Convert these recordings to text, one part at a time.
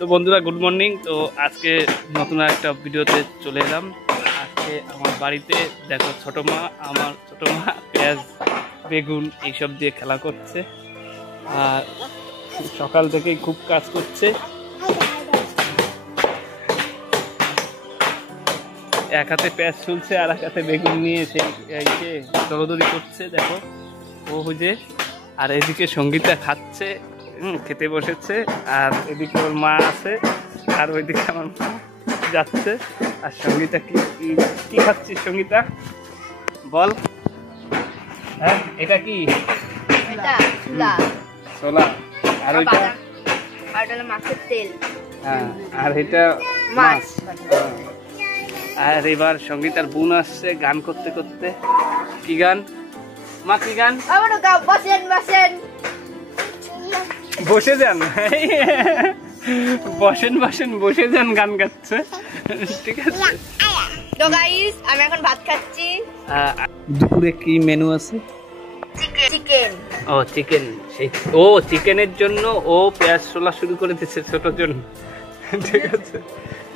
তো বন্ধুরা good morning. তো আজকে নতুন একটা ভিডিওতে চলে এলাম। আজকে আমার বাড়িতে দেখো আমার ছোটো মা পেঁয়াজ বেগুন এইসব দিয়ে খেলা করছে, আর সকাল থেকেই খুব কাজ করছে। এক হাতে পেঁয়াজ ছুলছে আর এক হাতে বেগুন নিয়ে সেই দৌড়দৌড়ি করছে দেখো ও হুজে। আর এদিকে সঙ্গীতা খাচ্ছে, খেতে বসেছে, আর এদিকে ওর মা আছে, আর ওইদিকে আমার মা যাচ্ছে। আর সঙ্গীতা কি খাচ্ছিস সঙ্গীতা বল? হ্যাঁ এটা কি? ছোলা। আর ওইটা মাছের তেল। হ্যাঁ আর এটা মাছ। আর এবার সঙ্গীতার বোন আসছে গান করতে করতে। কি গান মা? কি গান? বসে যান বসেন বসেন বসে যান গান গাচ্ছে। ঠিক আছে তো গাইস আমি এখন ভাত খাচ্ছি। দুপুরে কি মেনু আছে? চিকেন। ও চিকেন। সেই ও চিকেনের জন্য ও পেঁয়াজ ছোলা শুরু করে দিচ্ছে ছোটজন। ঠিক আছে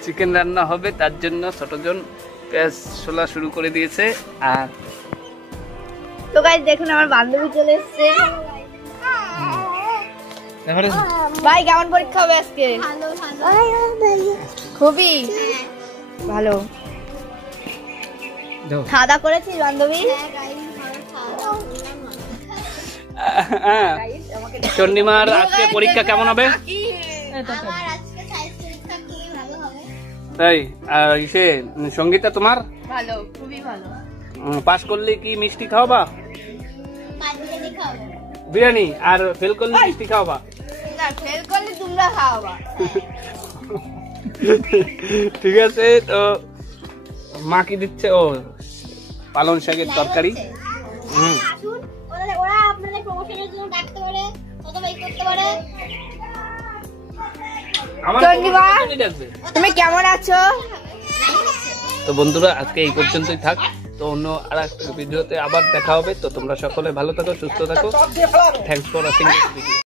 চিকেন রান্না হবে, তার জন্য ছোটজন পেঁয়াজ ছোলা শুরু করে দিয়েছে। আর তো গাইস দেখুন আমার বান্ধবী চলে এসেছে। ভাই কেমন পরীক্ষা হবে আজকে? খুবই ভালো। খাওয়া দাওয়া করেছিস বান্ধবী? চন্ডিমার আজকে পরীক্ষা কেমন হবে? তাই আর ইসে সঙ্গীতা তোমার? ভালো, খুবই ভালো। পাস করলে কি মিষ্টি খাওয়াবা? বিরিয়ানি। আর ফেল করলে মিষ্টি খাওয়াবা? না, ফেল করলে তোমরা খাওয়াবা। ঠিক আছে। তো মা কি দিচ্ছে? ও পালং শাকের তরকারি। ওরা আপনাদের প্রমোশনের জন্য ডাকতে পারে, অথবা এই করতে পারে। তুমি কেমন আছো? তো বন্ধুরা আজকে এই পর্যন্তই থাক। তো অন্য আর একটা ভিডিওতে আবার দেখা হবে। তো তোমরা সকলে ভালো থাকো, সুস্থ থাকো। Thanks for watching this video.